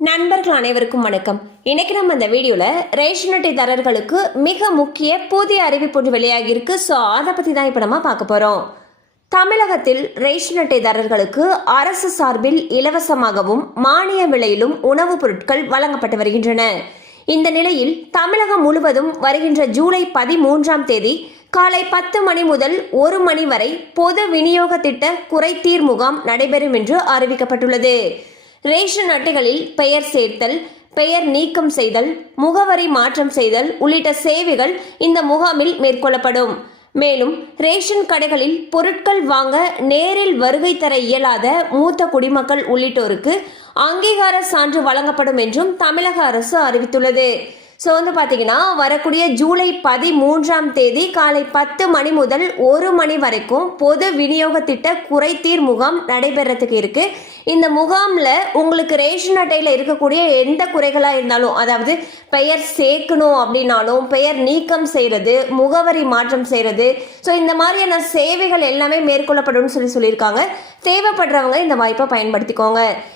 நண்பர்கள் அனைவருக்கும் வணக்கம். இன்னைக்கு நம்ம இந்த வீடியோவில் ரேஷன் அட்டைதாரர்களுக்கு மிக முக்கிய புதிய அறிவிப்பு ஒன்று வெளியாகியிருக்கு. ஸோ அதை பற்றி தான் இப்போ நம்ம பார்க்க போகிறோம் தமிழகத்தில் ரேஷன் அட்டைதாரர்களுக்கு அரசு சார்பில் இலவசமாகவும் மானிய விலையிலும் உணவுப் பொருட்கள் வழங்கப்பட்டு வருகின்றன. இந்த நிலையில் தமிழகம் முழுவதும் வருகின்ற ஜூலை பதிமூன்றாம் தேதி காலை பத்து மணி முதல் ஒரு மணி வரை பொது விநியோக திட்ட குறைதீர் முகாம் நடைபெறும் என்று அறிவிக்கப்பட்டுள்ளது. ரேஷன் அட்டைகளில் பெயர் சேர்த்தல் பெயர் நீக்கம் செய்தல் முகவரி மாற்றம் செய்தல் உள்ளிட்ட சேவைகள் இந்த முகாமில் மேற்கொள்ளப்படும். மேலும் ரேஷன் கடைகளில் பொருட்கள் வாங்க நேரில் வருகை தர இயலாத மூத்த குடிமக்கள் உள்ளிட்டோருக்கு அங்கீகார சான்று வழங்கப்படும் என்றும் தமிழக அரசு அறிவித்துள்ளது. ஸோ வந்து பார்த்தீங்கன்னா வரக்கூடிய ஜூலை பதிமூன்றாம் தேதி காலை பத்து மணி முதல் ஒரு மணி வரைக்கும் பொது விநியோக திட்ட குறைதீர் முகாம் நடைபெறத்துக்கு இருக்கு. இந்த முகாமில் உங்களுக்கு ரேஷன் அட்டையில் இருக்கக்கூடிய எந்த குறைகளாக இருந்தாலும் அதாவது பெயர் சேர்க்கணும் அப்படின்னாலும் பெயர் நீக்கம் செய்கிறது முகவரி மாற்றம் செய்கிறது ஸோ இந்த மாதிரியான சேவைகள் எல்லாமே மேற்கொள்ளப்படும் சொல்லி சொல்லியிருக்காங்க. தேவைப்படுறவங்க இந்த வாய்ப்பை பயன்படுத்திக்கோங்க.